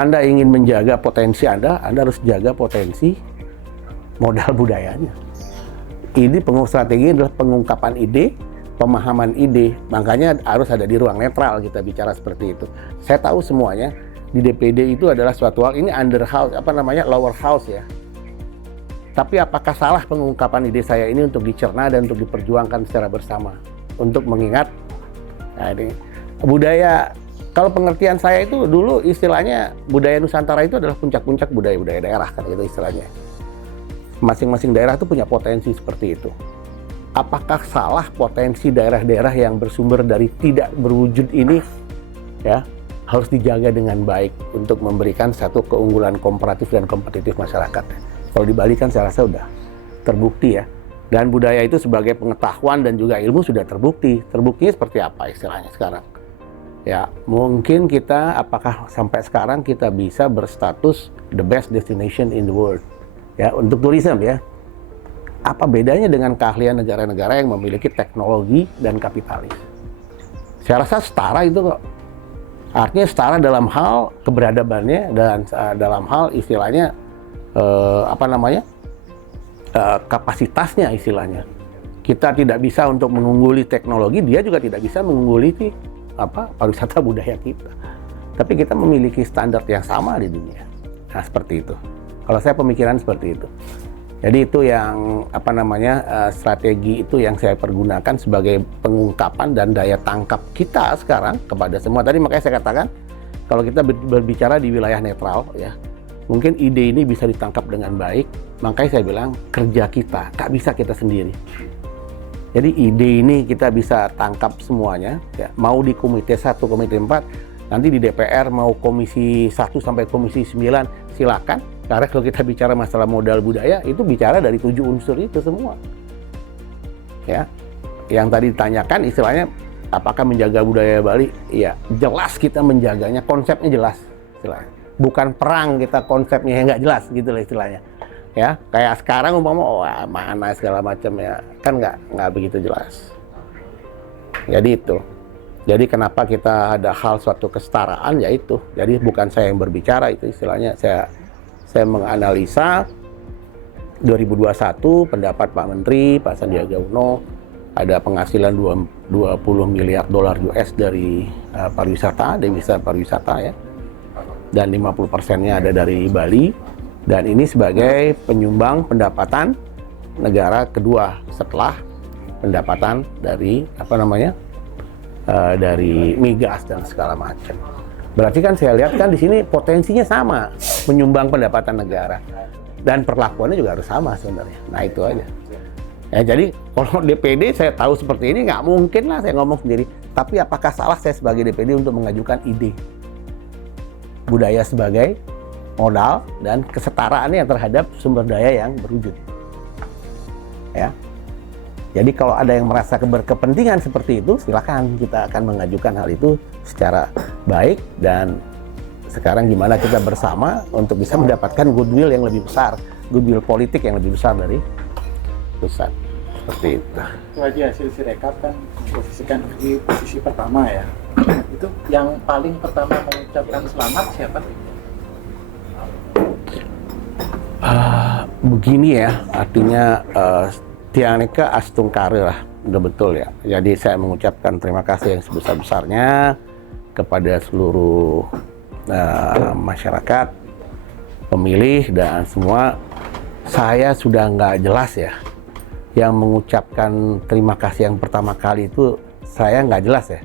Anda ingin menjaga potensi Anda harus jaga potensi modal budayanya. Ini strategi adalah pengungkapan ide, pemahaman ide, makanya harus ada di ruang netral kita bicara seperti itu. Saya tahu semuanya di DPD itu adalah suatu hal, ini under house, lower house ya. Tapi apakah salah pengungkapan ide saya ini untuk dicerna dan untuk diperjuangkan secara bersama? Untuk mengingat, nah ini, budaya, kalau pengertian saya itu dulu istilahnya budaya Nusantara itu adalah puncak-puncak budaya-budaya daerah kan gitu istilahnya. Masing-masing daerah itu punya potensi seperti itu. Apakah salah potensi daerah-daerah yang bersumber dari tidak berwujud ini ya harus dijaga dengan baik untuk memberikan satu keunggulan komparatif dan kompetitif masyarakat. Kalau di Bali kan saya rasa sudah terbukti ya. Dan budaya itu sebagai pengetahuan dan juga ilmu sudah terbukti. Terbuktinya seperti apa istilahnya sekarang? Ya, mungkin kita apakah sampai sekarang kita bisa berstatus the best destination in the world. Ya, untuk turisme ya. Apa bedanya dengan keahlian negara-negara yang memiliki teknologi dan kapitalis? Saya rasa setara itu kok. Artinya setara dalam hal keberadabannya dan dalam hal istilahnya kapasitasnya istilahnya. Kita tidak bisa untuk mengungguli teknologi, dia juga tidak bisa mengungguli pariwisata budaya kita. Tapi kita memiliki standar yang sama di dunia. Nah, seperti itu. Kalau saya pemikiran seperti itu. Jadi itu yang strategi itu yang saya pergunakan sebagai pengungkapan dan daya tangkap kita sekarang kepada semua. Tadi makanya saya katakan kalau kita berbicara di wilayah netral ya, mungkin ide ini bisa ditangkap dengan baik. Makanya saya bilang kerja kita, tak bisa kita sendiri. Jadi ide ini kita bisa tangkap semuanya ya, mau di komite 1, komite 4, nanti di DPR mau komisi 1 sampai komisi 9 silakan. Karena kalau kita bicara masalah modal budaya, itu bicara dari 7 unsur itu semua. Ya, yang tadi ditanyakan istilahnya, apakah menjaga budaya Bali? Iya, jelas kita menjaganya, konsepnya jelas. Istilahnya. Bukan perang kita konsepnya yang nggak jelas gitu lah istilahnya. Ya, kayak sekarang mana segala macam ya, kan nggak begitu jelas. Jadi itu. Jadi kenapa kita ada hal suatu kesetaraan ya itu. Jadi bukan saya yang berbicara itu istilahnya saya menganalisa 2021 pendapat Pak Menteri, Pak Sandiaga Uno, ada penghasilan 20 miliar dolar US dari pariwisata, devisa pariwisata ya. Dan 50%-nya ada dari Bali. Dan ini sebagai penyumbang pendapatan negara kedua setelah pendapatan dari dari migas dan segala macam. Berarti kan saya lihat kan di sini potensinya sama, menyumbang pendapatan negara dan perlakuannya juga harus sama sebenarnya. Nah itu aja. Ya, jadi kalau DPD saya tahu seperti ini nggak mungkin lah saya ngomong sendiri. Tapi apakah salah saya sebagai DPD untuk mengajukan ide budaya sebagai modal dan kesetaraannya terhadap sumber daya yang berwujud? Ya. Jadi kalau ada yang merasa berkepentingan seperti itu, silakan kita akan mengajukan hal itu secara baik dan sekarang gimana kita bersama untuk bisa mendapatkan goodwill yang lebih besar, goodwill politik yang lebih besar dari pusat. Seperti itu. Itu aja hasil sirekap kan memposisikan di posisi pertama ya. Itu yang paling pertama mengucapkan selamat siapa? Begini ya, artinya Tianeka Astungkare lah, udah betul ya. Jadi saya mengucapkan terima kasih yang sebesar-besarnya kepada seluruh masyarakat, pemilih dan semua. Saya sudah nggak jelas ya. Yang mengucapkan terima kasih yang pertama kali itu saya nggak jelas ya.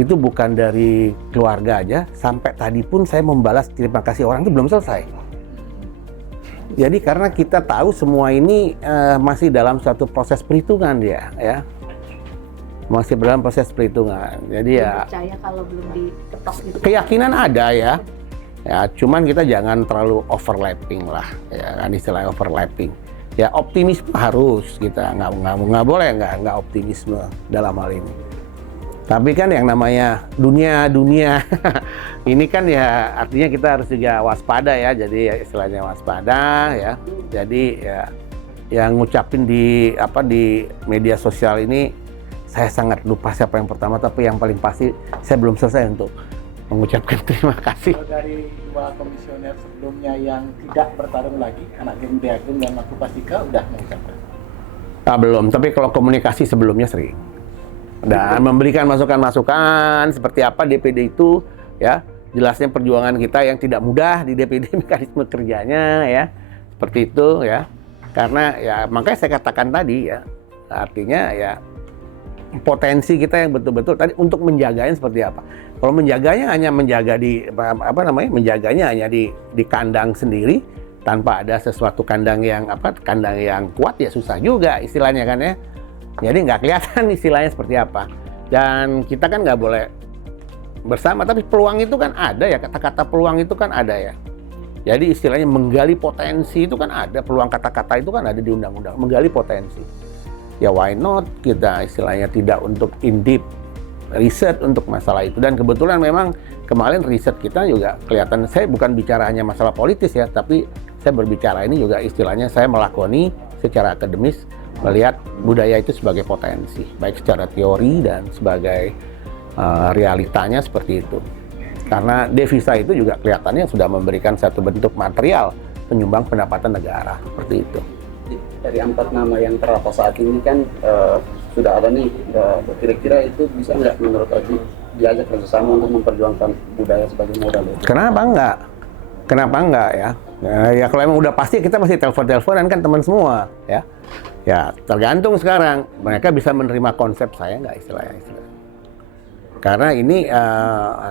Itu bukan dari keluarga aja, sampai tadi pun saya membalas terima kasih orang itu belum selesai. Jadi karena kita tahu semua ini masih dalam suatu proses perhitungan dia, ya, masih dalam proses perhitungan. Jadi ya. Percaya kalau belum diketok gitu. Keyakinan ada ya, cuman kita jangan terlalu overlapping lah, ya kan istilahnya overlapping. Ya optimisme harus kita nggak boleh nggak optimisme dalam hal ini. Tapi kan yang namanya dunia ini kan ya artinya kita harus juga waspada ya. Jadi ya, istilahnya waspada ya. Jadi ya yang ngucapin di media sosial ini saya sangat lupa siapa yang pertama, tapi yang paling pasti saya belum selesai untuk mengucapkan terima kasih. Kalau dari dua komisioner sebelumnya yang tidak bertarung lagi, anak geng Deagung dan Mako Pastika udah mengucapkan. Belum, tapi kalau komunikasi sebelumnya sering. Dan memberikan masukan-masukan seperti apa DPD itu, ya. Jelasnya perjuangan kita yang tidak mudah di DPD, mekanisme kerjanya, ya. Seperti itu, ya. Karena ya makanya saya katakan tadi, ya. Artinya ya potensi kita yang betul-betul tadi untuk menjaganya seperti apa. Kalau menjaganya hanya menjaga di menjaganya hanya di kandang sendiri tanpa ada sesuatu kandang yang kuat ya susah juga istilahnya kan ya. Jadi nggak kelihatan istilahnya seperti apa. Dan kita kan nggak boleh bersama, tapi peluang itu kan ada ya, kata-kata peluang itu kan ada ya. Jadi istilahnya menggali potensi itu kan ada, peluang kata-kata itu kan ada di undang-undang, menggali potensi. Ya why not kita istilahnya tidak untuk in-depth riset untuk masalah itu. Dan kebetulan memang kemarin riset kita juga kelihatan, saya bukan bicara hanya masalah politis ya, tapi saya berbicara ini juga istilahnya saya melakoni secara akademis melihat budaya itu sebagai potensi, baik secara teori dan sebagai realitanya seperti itu. Karena devisa itu juga kelihatannya sudah memberikan satu bentuk material penyumbang pendapatan negara, seperti itu. Dari 4 nama yang terapa saat ini kan sudah ada nih, kira-kira itu bisa nggak menurut Aji diajak kerjasama untuk memperjuangkan budaya sebagai modal itu? Kenapa enggak? Kenapa enggak ya? Ya kalau emang udah pasti kita masih telepon-teleponan kan teman semua ya. Ya tergantung sekarang mereka bisa menerima konsep saya nggak istilahnya. Karena ini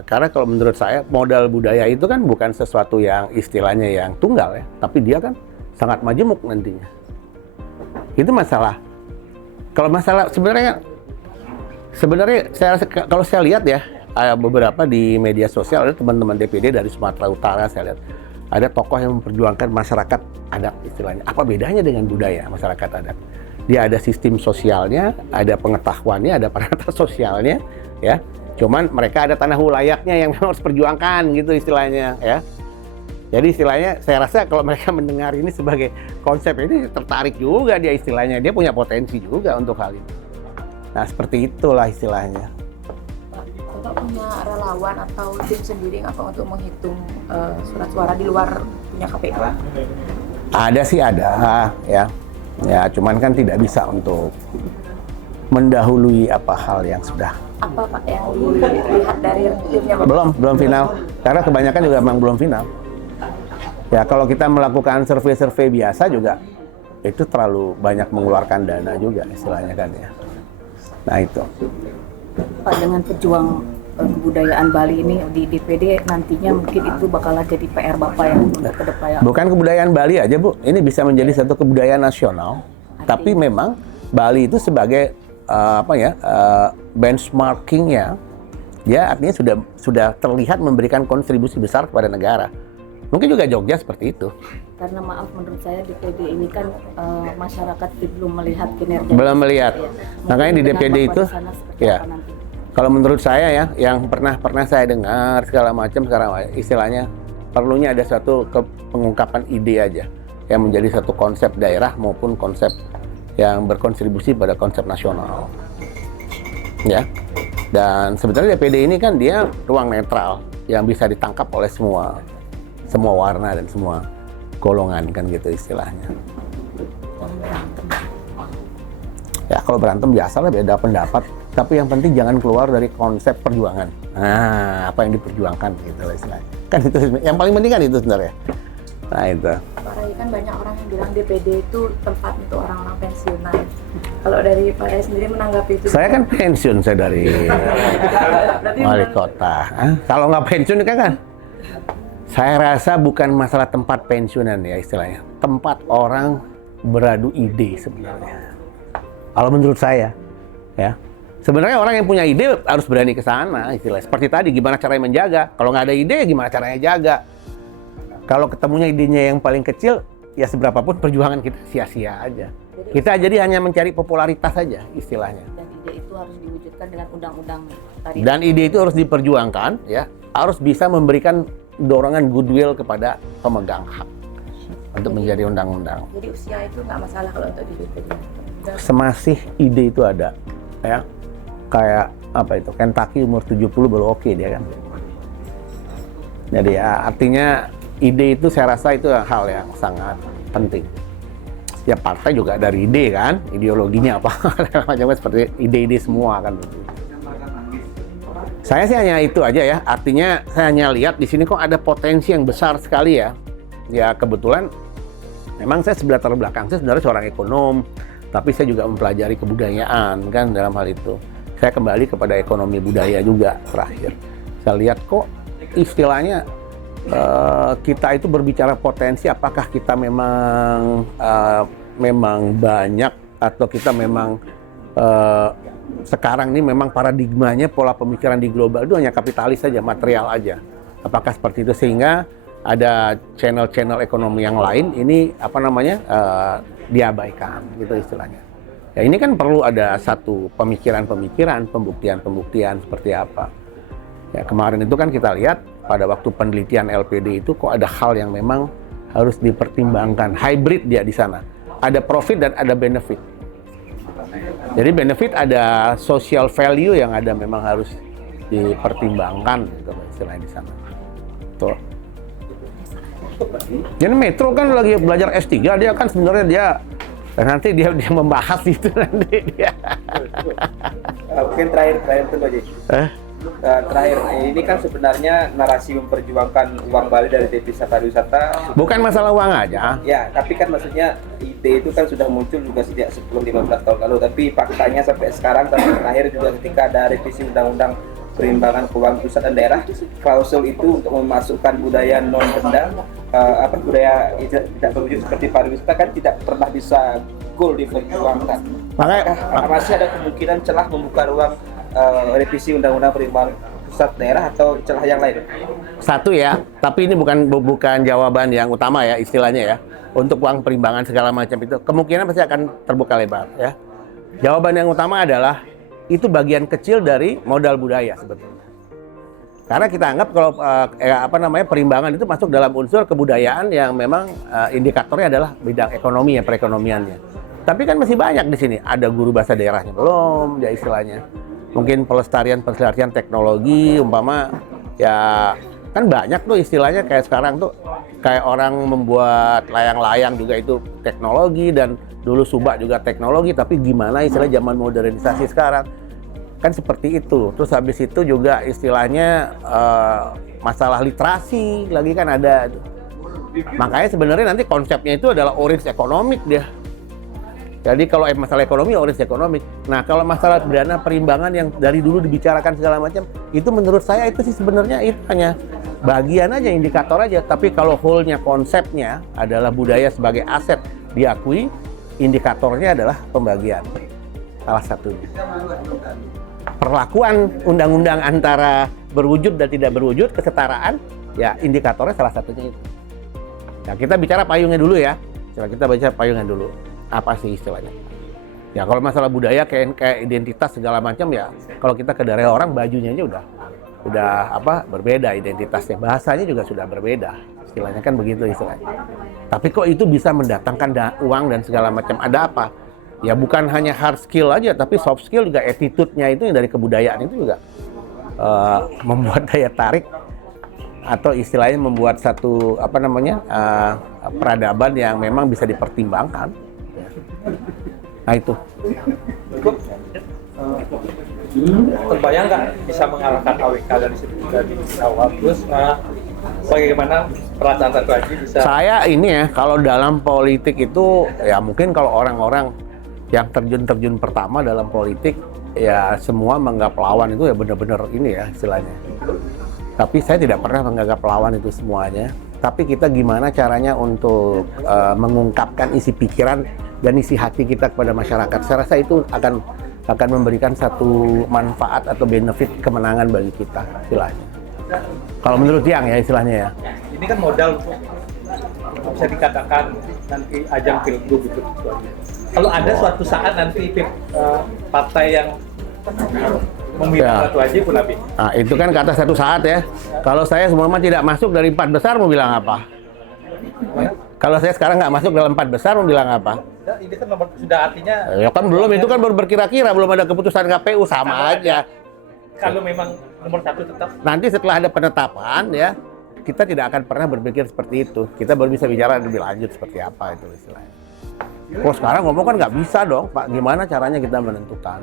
karena kalau menurut saya modal budaya itu kan bukan sesuatu yang istilahnya yang tunggal ya, tapi dia kan sangat majemuk nantinya. Itu masalah. Kalau masalah sebenarnya kalau saya lihat ya beberapa di media sosial ada teman-teman DPD dari Sumatera Utara, saya lihat ada tokoh yang memperjuangkan masyarakat adat istilahnya. Apa bedanya dengan budaya masyarakat adat? Dia ada sistem sosialnya, ada pengetahuannya, ada parameter sosialnya, ya. Cuman mereka ada tanah wilayahnya yang harus perjuangkan gitu istilahnya, ya. Jadi istilahnya saya rasa kalau mereka mendengar ini sebagai konsep ini tertarik juga dia istilahnya. Dia punya potensi juga untuk hal itu. Nah seperti itulah istilahnya. Bapak punya relawan atau tim sendiri nggak Pak untuk menghitung surat suara di luar punya KPU? Ada sih ada, ya. Ya cuman kan tidak bisa untuk mendahului apa hal yang sudah. Apa Pak yang dilihat dari timnya Bapak? Belum final. Karena kebanyakan juga memang belum final. Ya kalau kita melakukan survei-survei biasa juga itu terlalu banyak mengeluarkan dana juga istilahnya kan ya. Nah itu. Pak, dengan pejuang kebudayaan Bali ini di DPD nantinya mungkin itu bakalan jadi PR Bapak yang untuk ke depan ya. Bukan kebudayaan Bali aja Bu, ini bisa menjadi satu kebudayaan nasional. Tapi memang Bali itu sebagai benchmarkingnya, ya artinya sudah terlihat memberikan kontribusi besar kepada negara. Mungkin juga Jogja seperti itu. Karena maaf menurut saya DPD ini kan masyarakat belum melihat kinerja. Belum melihat. Ya. Makanya di DPD itu, ya. Kalau menurut saya ya, yang pernah saya dengar segala macam sekarang istilahnya perlunya ada suatu pengungkapan ide aja yang menjadi satu konsep daerah maupun konsep yang berkontribusi pada konsep nasional. Ya. Dan sebenarnya DPD ini kan dia ruang netral yang bisa ditangkap oleh semua warna dan semua golongan kan gitu istilahnya. Ya kalau berantem biasalah beda pendapat, tapi yang penting jangan keluar dari konsep perjuangan. Nah, apa yang diperjuangkan gitu lah istilahnya. Kan itu yang paling penting kan itu sebenarnya. Nah itu. Pak Rai, kan banyak orang yang bilang DPD itu tempat untuk orang-orang pensiunan. Kalau dari Pak Rai sendiri menanggapi itu? Saya kan pensiun saya dari wali kota. Kalau nggak pensiun kan saya rasa bukan masalah tempat pensiunan ya istilahnya. Tempat orang beradu ide sebenarnya. Kalau menurut saya, ya. Sebenarnya orang yang punya ide harus berani ke sana istilahnya. Seperti tadi gimana caranya menjaga. Kalau nggak ada ide gimana caranya jaga. Kalau ketemunya idenya yang paling kecil, ya seberapapun perjuangan kita sia-sia aja. Kita jadi hanya mencari popularitas saja istilahnya. Dan ide itu harus diwujudkan dengan undang-undang tadi. Dan ide itu harus diperjuangkan, ya. Harus bisa memberikan dorongan goodwill kepada pemegang hak untuk menjadi undang-undang. Jadi usia itu nggak masalah kalau untuk di DPD. Semasih ide itu ada, ya. Kayak apa itu? Kentucky umur 70 baru oke dia kan. Jadi ya artinya ide itu saya rasa itu hal yang sangat penting. Setiap partai juga dari ide kan, ideologinya apa, macam-macam seperti ide-ide semua kan. Saya sih hanya itu aja ya, artinya saya hanya lihat di sini kok ada potensi yang besar sekali ya. Ya kebetulan memang saya latar belakang saya sebenarnya seorang ekonom, tapi saya juga mempelajari kebudayaan kan dalam hal itu. Saya kembali kepada ekonomi budaya juga terakhir. Saya lihat kok istilahnya kita itu berbicara potensi, apakah kita memang banyak atau kita memang sekarang ini memang paradigmanya pola pemikiran di global itu hanya kapitalis saja, material aja. Apakah seperti itu sehingga ada channel-channel ekonomi yang lain ini diabaikan gitu istilahnya. Ya ini kan perlu ada satu pemikiran-pemikiran, pembuktian-pembuktian seperti apa. Ya kemarin itu kan kita lihat pada waktu penelitian LPD itu kok ada hal yang memang harus dipertimbangkan. Hybrid dia di sana. Ada profit dan ada benefit. Jadi benefit ada social value yang ada memang harus dipertimbangkan gitu istilahnya di sana. Tuh. Jadi Metro kan lagi belajar S3, dia kan sebenarnya nanti dia membahas itu nanti dia. Mungkin terakhir itu Pak terakhir, ini kan sebenarnya narasi memperjuangkan uang Bali dari devisa pariwisata. Bukan masalah uang aja. Ya, tapi kan maksudnya ide itu kan sudah muncul juga sejak 10-15 tahun lalu. Tapi faktanya sampai sekarang, sampai terakhir juga ketika ada revisi undang-undang perimbangan keuangan pusat dan daerah, klausul itu untuk memasukkan budaya non benda, budaya tidak berwujud seperti pariwisata kan tidak pernah bisa goal diperjuangkan. Makanya masih ada kemungkinan celah membuka ruang revisi undang-undang perimbangan pusat daerah atau celah yang lain? Satu ya, tapi ini bukan jawaban yang utama ya istilahnya ya. Untuk uang perimbangan segala macam itu kemungkinan pasti akan terbuka lebar ya. Jawaban yang utama adalah itu bagian kecil dari modal budaya sebetulnya. Karena kita anggap kalau perimbangan itu masuk dalam unsur kebudayaan yang memang indikatornya adalah bidang ekonomi ya, perekonomiannya. Tapi kan masih banyak di sini. Ada guru bahasa daerahnya belum ya istilahnya. Mungkin pelestarian teknologi umpama ya kan banyak tuh istilahnya kayak sekarang tuh kayak orang membuat layang-layang juga itu teknologi dan dulu subak juga teknologi, tapi gimana istilah zaman modernisasi sekarang kan seperti itu. Terus habis itu juga istilahnya masalah literasi lagi kan ada. Makanya sebenarnya nanti konsepnya itu adalah orange economic dia. Jadi kalau masalah ekonomi, orange economic. Nah kalau masalah dana perimbangan yang dari dulu dibicarakan segala macam, itu menurut saya itu sih sebenarnya itu hanya bagian aja, indikator aja. Tapi kalau whole-nya konsepnya adalah budaya sebagai aset diakui, indikatornya adalah pembagian. Salah satunya. Perlakuan undang-undang antara berwujud dan tidak berwujud, kesetaraan, ya indikatornya salah satunya itu. Nah kita bicara payungnya dulu ya. Coba kita baca payungnya dulu. Apa sih istilahnya? Ya kalau masalah budaya kayak identitas segala macam ya, kalau kita ke daerah orang bajunya aja udah berbeda identitasnya, bahasanya juga sudah berbeda, istilahnya kan begitu istilahnya. Tapi kok itu bisa mendatangkan uang dan segala macam, ada apa? Ya bukan hanya hard skill aja, tapi soft skill juga, attitude-nya itu yang dari kebudayaan itu juga membuat daya tarik atau istilahnya membuat satu peradaban yang memang bisa dipertimbangkan. Nah itu. Terbayang nggak bisa mengalahkan AWK dari awal? Terus bagaimana perasaan Satu Haji bisa? Saya ini ya, kalau dalam politik itu ya mungkin kalau orang-orang yang terjun pertama dalam politik ya semua menganggap lawan itu ya benar-benar ini ya istilahnya. Tapi saya tidak pernah menganggap lawan itu semuanya. Tapi kita gimana caranya untuk mengungkapkan isi pikiran dan isi hati kita kepada masyarakat. Saya rasa itu akan memberikan satu manfaat atau benefit kemenangan bagi kita istilahnya. Kalau menurut Yang ya istilahnya ya. Ini kan modal untuk bisa dikatakan nanti ajang pilgub gitu. Kalau ada suatu saat nanti partai yang memilih Satu Haji pun Nabi. Nah, itu kan kata satu saat ya. Kalau saya semua tidak masuk dari 4 besar mau bilang apa? Kalau saya sekarang nggak masuk dalam 4 besar mau bilang apa? Ini kan sudah artinya. Ya kan belum, itu kan baru berkira-kira, belum ada keputusan KPU, sama aja. Kalau memang nomor 1 tetap. Nanti setelah ada penetapan ya, kita tidak akan pernah berpikir seperti itu. Kita baru bisa bicara lebih lanjut seperti apa itu istilahnya. Kalau sekarang ngomong kan nggak bisa dong, Pak. Gimana caranya kita menentukan?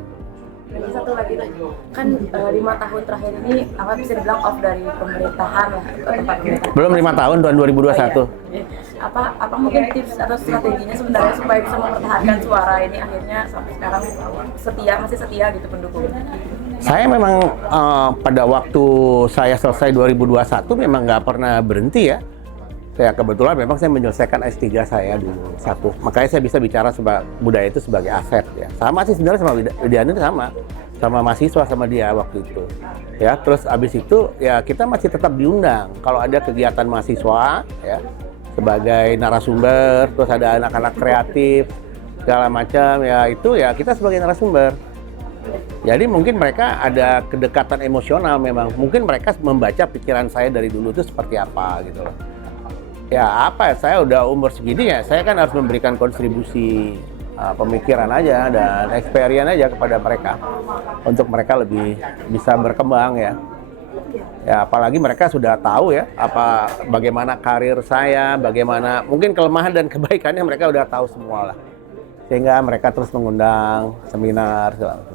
Dan satu lagi tuh, kan 5 tahun terakhir ini apa bisa dibilang off dari pemerintahan lah, tempat pemerintahan. Belum 5 tahun, tahun 2021. Oh, iya. Apa mungkin tips atau strateginya sebenarnya supaya bisa mempertahankan suara ini akhirnya sampai sekarang masih setia gitu pendukung? Saya memang pada waktu saya selesai 2021 memang nggak pernah berhenti ya. Saya kebetulan memang saya menyelesaikan S3 saya dulu satu. Makanya saya bisa bicara budaya itu sebagai aset ya. Sama sih sebenarnya sama Widiana sama mahasiswa sama dia waktu itu. Ya, terus abis itu ya kita masih tetap diundang kalau ada kegiatan mahasiswa ya sebagai narasumber, terus ada anak-anak kreatif segala macam ya itu ya kita sebagai narasumber. Jadi mungkin mereka ada kedekatan emosional memang. Mungkin mereka membaca pikiran saya dari dulu itu seperti apa gitu loh. Ya apa saya udah umur segini ya saya kan harus memberikan kontribusi pemikiran aja dan experience aja kepada mereka untuk mereka lebih bisa berkembang ya. Ya apalagi mereka sudah tahu ya bagaimana karir saya, bagaimana mungkin kelemahan dan kebaikannya mereka udah tahu semua lah. Sehingga mereka terus mengundang seminar segala macam.